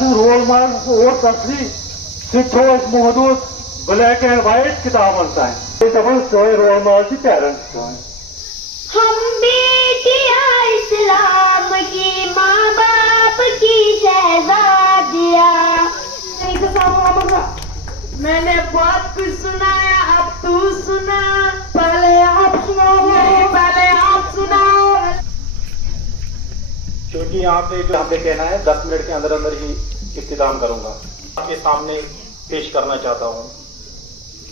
Role model اور تصویر سو محدود بلیک اینڈ وائٹ کتاب بنتا ہے رول ماڈل کی پیرنٹس ہم بیٹیاں اسلام کی ماں باپ کی شہزادیاں. میں نے بہت کچھ سنایا، اب تو سنا. پہلے آپ سناؤ، پہلے آپ سناؤ. کیونکہ یہاں پہ جو ہمیں کہنا ہے 10 منٹ کے اندر اندر ہی اختتام کروں گا. آپ کے سامنے پیش کرنا چاہتا ہوں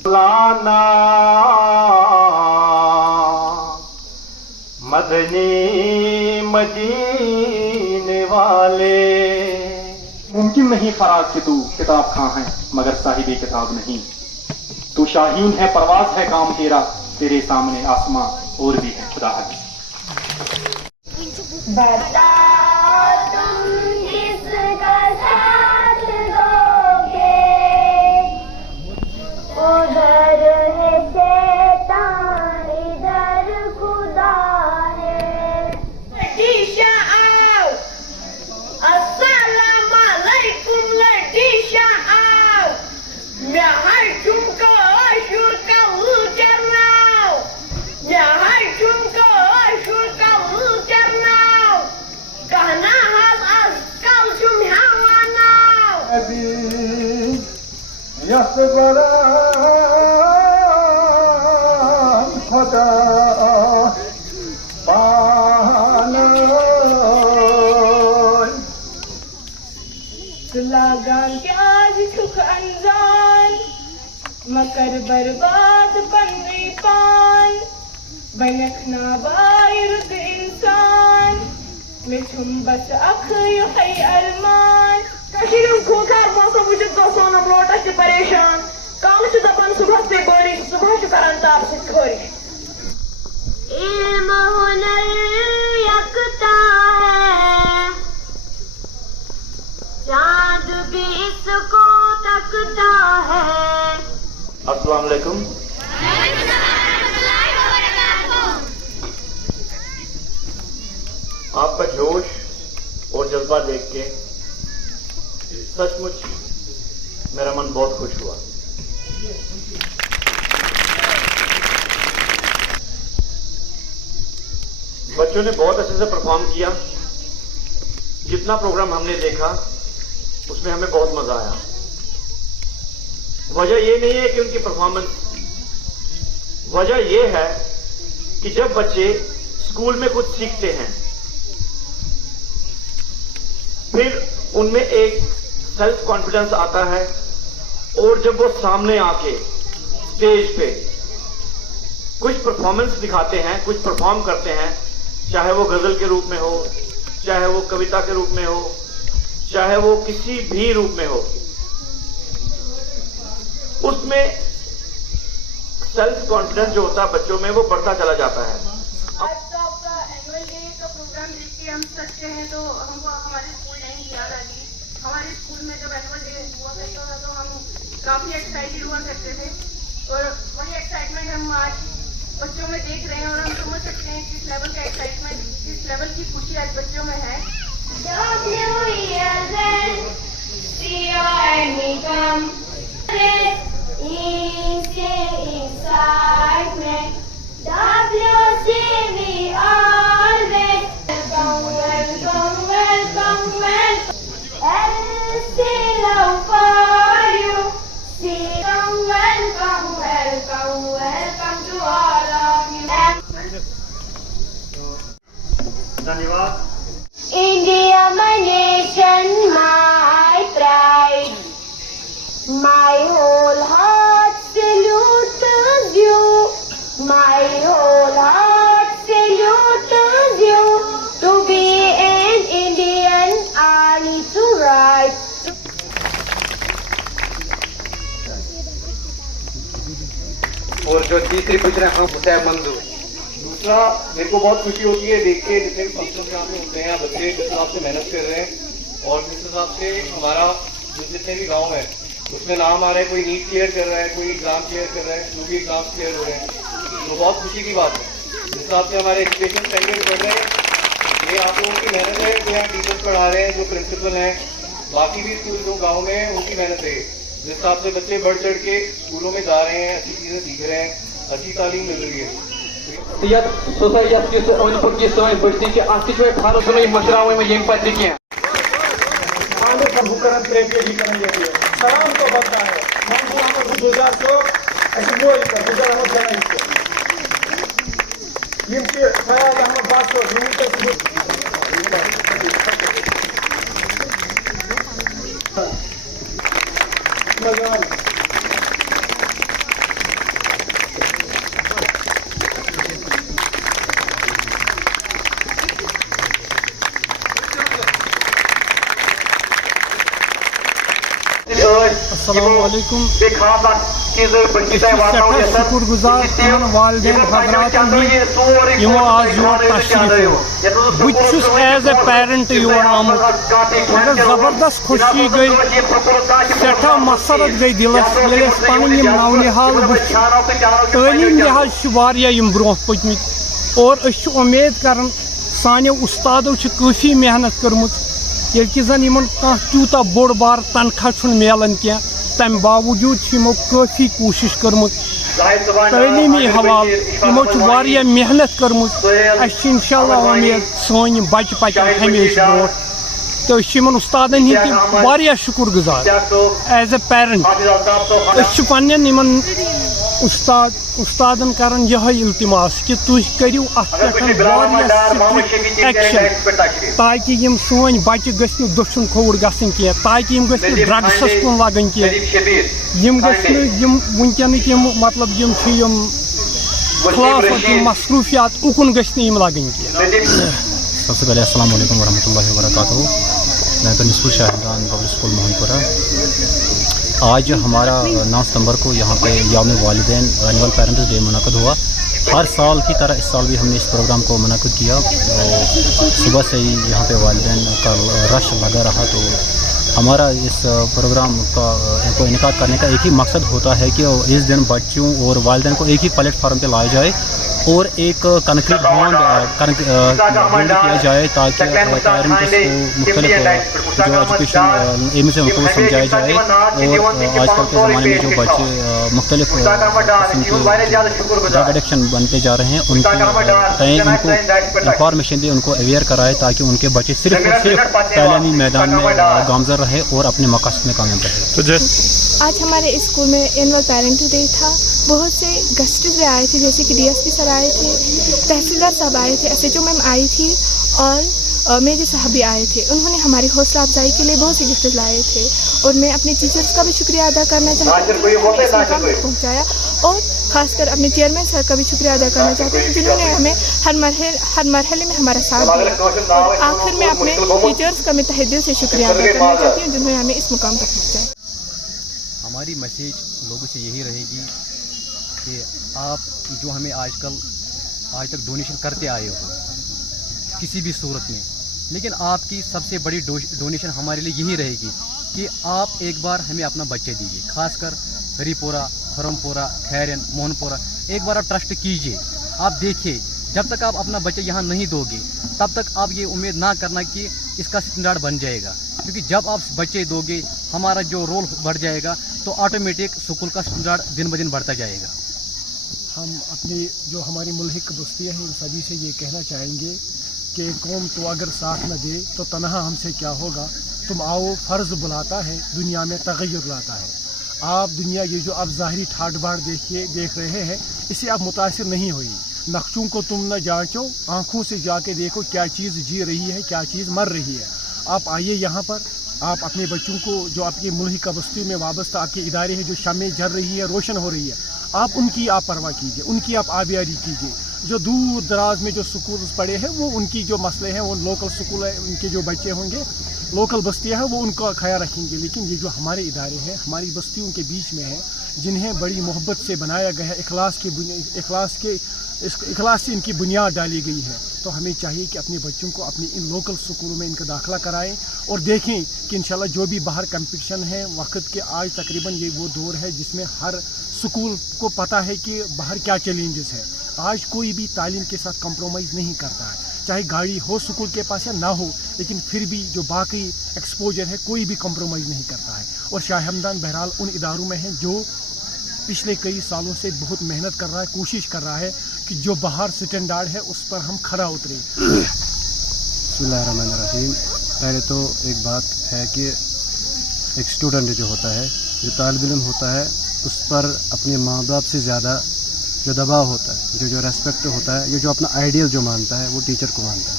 لانا مدنی مدینے والے. ممکن نہیں فراز کہ تو کتاب خواں ہے مگر صاحب کتاب نہیں. تو شاہین ہے، پرواز ہے کام تیرا، تیرے سامنے آسماں اور بھی ہے خدا حافظ. بتاؤ تم جس کا ساتھ دو گے، ادھر ہے شیطان ادھر خدا ہے. لٹیشا آؤ، السلام علیکم. لٹیشا آؤ، مےٚ ہاے جھمکا شُر کا کرناو، مےٚ ہاے جھمکا شُر کا کرناو. کہنا حظ از کل چھُم ہٮ۪وان ناو. یس خدا لاگان پیاز چھُکھ انزان، مکر برباد بننے پان. بنکھ نابارد انسان، مےٚ چھُم بس اکھ یِہوٚے ارمان. کٔشیٖرِ ہُنٛد خوٗنخار موسم وٕچھِتھ گوٚو سونم لوٹس تہِ پریشان. کالہٕ چھُ دپان صبحس پے بٲرِش، صبحس چھُ کران تاپہٕ سۭتۍ خٲرِش. علم ہنر یکتا ہے، چاند بھی اس کو تکتا ہے. السلام علیکم. آپ کا جوش اور جذبہ دیکھ کے سچ مچ میرا من بہت خوش ہوا. بچوں نے بہت اچھے سے پرفارم کیا. جتنا پروگرام ہم نے دیکھا اس میں ہمیں بہت مزہ آیا. وجہ یہ نہیں ہے کہ ان کی پرفارمنس، وجہ یہ ہے کہ جب بچے اسکول میں کچھ سیکھتے ہیں پھر ان میں ایک سیلف کانفیڈنس آتا ہے، اور جب وہ سامنے آ کے اسٹیج پہ کچھ پرفارمنس دکھاتے ہیں، کچھ پرفارم کرتے ہیں، چاہے وہ غزل کے روپ میں ہو، چاہے وہ کویتا کے روپ میں ہو، چاہے وہ کسی بھی روپ میں ہو، اس میں سیلف کانفیڈنس جو ہوتا ہے بچوں میں وہ بڑھتا چلا جاتا ہے. آج تو آپ کا اینوئل ڈے کا پروگرام دیکھ کے ہم سچتے ہیں تو ہم کو ہمارے اسکول ٹائم کی یاد آ گئی. ہمارے اسکول میں جب اینوئل ڈے ہوا کرتا تھا تو ہم کافی ایکسائٹیڈ ہوا کرتے تھے، اور وہی ایکسائٹمنٹ ہم آج بچوں میں دیکھ رہے ہیں، اور ہم سمجھ سکتے ہیں کس لیول کا ایکسائٹمنٹ، کس لیول کی خوشی آج بچوں میں ہے. धन्यवाद. India, my nation, my pride, my whole heart salutes you, my whole heart salutes you. To be an Indian, I need to write. اور جو تیسری پوچھ رہے ہیں حسین منظور. دوسرا، میرے کو بہت خوشی ہوتی ہے دیکھ کے جتنے فنکشن یہاں پہ ہوتے ہیں بچے جس حساب سے محنت کر رہے ہیں، اور جس حساب سے ہمارا جتنے بھی گاؤں ہے اس میں نام آ رہا ہے، کوئی نیٹ کلیئر کر رہا ہے، کوئی ایگزام کلیئر کر رہا ہے، جو بھی ایگزام کلیئر ہو رہے ہیں، تو بہت خوشی کی بات ہے. جس حساب سے ہمارے ایجوکیشن اسٹینڈرڈ بڑھ رہے ہیں، یہ آپ لوگوں کی محنت ہے. جو یہاں ٹیچرس پڑھا رہے ہیں، جو پرنسپل ہیں، बाकी भी स्कूल जो गाँव में हैं उनकी मेहनत है। जिस हिसाब से बच्चे बढ़ चढ़ के स्कूलों में जा रहे हैं, अच्छी चीजें सीख रहे हैं, अच्छी तालीम मिल रही है। सोसाइटी अंद पुट की सन बस्ती अत फारो सुन मशरा ये पत्र की सलाम तो बनता है मंसूर अहमद गुलजार साहब अशमोल का गुलजार अहमद जनाई ये फयाज अहमद बासर अस्सलामुअलैकुम। शुक्रगुजार वालिदैन हजरातन यमो आज योर तशरीफ बस एज ए पेरेंट योर आमुत मगर जबरदस्त खुशी गई सठा मसरत गई दिलस ये पन नौनिहाल तलीम लिहाज ब्रो पतमित और उम्मीद कर सानो उस्तादों काफ़ी मेहनत कर्मुत ये जन तूता बोड़ बार तनख्वाह मिलान क्या तम बावजूद काफ़ी कोशिश कर्मुत तलीमी हवाल यमो मेहनत कर्मुत इंशाअल्लाह उम्मीद सोन बच्चे पकन हमेशा ब्रो तो उस्तादन हंद शुक्र गुजार एज ए पेरेंट पन्न उस्तादन करन यह इल्तिमास कि तुम करियो एक्शन ताकि यम सोन बच्चे गश्न दुश्मन खोर गसन की ताकि यम गश्न ड्रग्सस कुन लगन की यम गश्न यम वुनकन यम मतलब यम खिलाफ मसरूफियात उकुन गश्न यम लगन की। सबसे पहले अस्सलाम वालेकुम वरहमतुल्लाहि वबरकातुहू। मैं प्रिंसिपल शाहिदान पब्लिक स्कूल मोहनपुरा। आज हमारा 9 सितंबर को यहाँ पे यौम वालिदैन एनुअल पेरेंट्स डे मुनक़द हुआ। हर साल की तरह इस साल भी हमने इस प्रोग्राम को मुनक़द किया। तो सुबह से ही यहाँ पे वालिदैन का रश लगा रहा। तो हमारा इस प्रोग्राम का को इनेकाद करने का एक ही मकसद होता है कि इस दिन बच्चों और वालिदैन को एक ही प्लेटफार्म पे लाया जाए और एक कंक्रीट बॉन्ड किया जाए ताकि पेरेंट्स को मुख्तलिफ जो एजुकेशन एम से उनको समझाया जाए। और आजकल के ज़माने में जो बच्चे मुख्तलिफ ड्रग एडिक्शन बनते जा रहे हैं उनको इंफॉर्मेशन दे, उनको अवेयर कराए ताकि उनके बच्चे सिर्फ और सिर्फ तालीमी मैदान में गामजन रहे और अपने मकसद में कामयाब रहे। तो आज हमारे स्कूल में एनुअल पेरेंट डे था। बहुत से गेस्ट्स भी आए थे जैसे कि डीएसपी सर आए थे, तहसीलदार साहब आए थे, एसएचओ मैम आई थी और मेजर साहब भी आए थे। उन्होंने हमारी हौसला अफजाई के लिए बहुत से गिफ्ट लाए थे और मैं अपने टीचर्स का भी शुक्रिया अदा करना चाहती हूँ इस मुकाम तक पहुँचाया और ख़ासकर अपने चेयरमैन सर का भी शुक्रिया अदा करना चाहती हूँ जिन्होंने हमें हर मरहले में हमारा साथ दिया। और आखिर में अपने टीचर्स का मैं तहे दिल से शुक्रिया अदा करना चाहती हूँ जिन्होंने हमें इस मुकाम तक पहुँचाया। हमारी मैसेज लोगों से यही रहेगी कि आप जो हमें आज तक डोनेशन करते आए हो किसी भी सूरत में, लेकिन आपकी सबसे बड़ी डोनेशन हमारे लिए यही रहेगी कि आप एक बार हमें अपना बच्चा दीजिए। खासकर हरीपोरा, खरमपोरा, खैरन, मोहनपुरा एक बार आप ट्रस्ट कीजिए। आप देखिए जब तक आप अपना बच्चा यहाँ नहीं दोगे तब तक आप ये उम्मीद ना करना कि इसका स्टैंडर्ड बन जाएगा, क्योंकि जब आप बच्चे दोगे हमारा जो रोल बढ़ जाएगा तो ऑटोमेटिक स्कूल का स्टैंडर्ड दिन ब दिन बढ़ता जाएगा। हम अपनी जो हमारी मुल्हिक बस्तियाँ हैं सभी से ये कहना चाहेंगे कि कौम तो अगर साथ न दे तो तनहा हमसे क्या होगा। तुम आओ फ़र्ज़ बुलाता है, दुनिया में तग़य्युर लाता है। आप दुनिया ये जो आप ज़ाहिरी ठाट बाट देख रहे हैं इससे आप मुतासिर नहीं हुई। नक्शों को तुम न जांचो, आँखों से जाके देखो क्या चीज़ जी रही है, क्या चीज़ मर रही है। आप आइए यहाँ पर, आप अपने बच्चों को जो आपकी मुल्हिक बस्ती में वाबस्ता आपके इदारे हैं जो शमें जल रही है, रोशन हो रही है, आप उनकी आप परवाह कीजिए, उनकी आप आबियारी कीजिए। जो दूर दराज में जो स्कूल पड़े हैं वो उनकी जो मसले हैं वो लोकल स्कूल है, उनके जो बच्चे होंगे लोकल बस्तियाँ हैं वो उनका ख्याल रखेंगे। लेकिन ये जो हमारे इदारे हैं हमारी बस्तियों के बीच में है जिन्हें बड़ी मोहब्बत से बनाया गया है, इखलास से इनकी बुनियाद डाली गई है। तो हमें चाहिए कि अपने बच्चों को अपनी इन लोकल स्कूलों में इनका दाखिला कराएं और देखें कि इंशाल्लाह जो भी बाहर कंपटीशन है वक्त के आज तकरीबन ये वो दौर है जिसमें हर स्कूल को पता है कि बाहर क्या चैलेंजेस है। आज कोई भी तालीम के साथ कंप्रोमाइज़ नहीं करता है। चाहे गाड़ी हो स्कूल के पास या ना हो, लेकिन फिर भी जो बाकी एक्सपोजर है कोई भी कॉम्प्रोमाइज़ नहीं करता है। और शाह हमदान बहरहाल उन इदारों में हैं जो पिछले कई सालों से बहुत मेहनत कर रहा है, कोशिश कर रहा है कि जो बाहर स्टैंडर्ड है उस पर हम खरा उतरे। बिस्मिल्लाहिर्रहमानिर्रहीम। पहले तो एक बात है कि एक स्टूडेंट जो होता है, जो तालिब इल्म होता है, उस पर अपने माँ बाप से ज़्यादा जो दबाव होता है, जो रेस्पेक्ट होता है, ये जो अपना आइडियल जो मानता है वो टीचर को मानता है।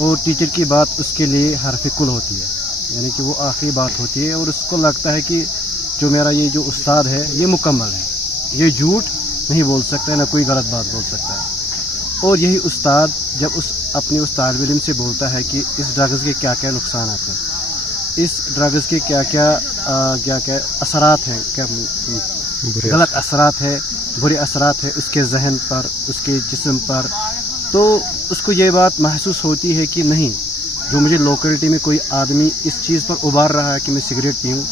और टीचर की बात उसके लिए हरफ कुल होती है, यानी कि वो आखिरी बात होती है। और उसको लगता है कि जो मेरा ये जो उस्ताद है ये मुकम्मल है, ये झूठ नहीं बोल सकता है, ना कोई गलत बात बोल सकता है। और यही उस्ताद जब अपने उस तालिब इल्म से बोलता है कि इस ड्रग्स के क्या क्या नुकसान हैं, इस ड्रग्स के क्या क्या असरात हैं, क्या गलत असरात है, बुरे असरात है उसके जहन पर, उसके जिस्म पर, तो उसको ये बात महसूस होती है कि नहीं, जो मुझे लोकेलिटी में कोई आदमी इस चीज़ पर उबार रहा है कि मैं सिगरेट पीऊँ,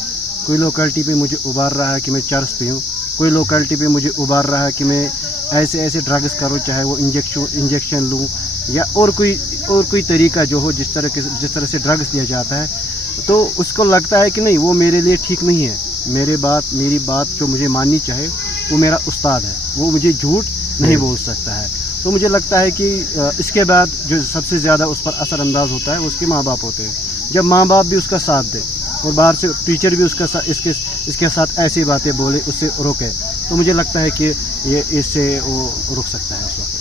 कोई लोकेलिटी पे मुझे उबार रहा है कि मैं चरस पीऊँ, कोई लोकेलिटी पे मुझे उबार रहा है कि मैं ऐसे ऐसे ड्रग्स करूँ, चाहे वो इंजेक्शन लूँ या और कोई तरीका जो हो, जिस तरह से ड्रग्स दिया जाता है, तो उसको लगता है कि नहीं, वो मेरे लिए ठीक नहीं है। मेरी बात जो मुझे माननी चाहे वो मेरा उस्ताद है, वो मुझे झूठ नहीं बोल सकता है। तो मुझे लगता है कि इसके बाद जो सबसे ज़्यादा उस पर असर अंदाज होता है वो उसके माँ बाप होते हैं। जब माँ बाप भी उसका साथ दे और बाहर से टीचर भी उसका इसके साथ ऐसी बातें बोले, उससे रोके, तो मुझे लगता है कि ये इससे वो रुक सकता है उस वक्त।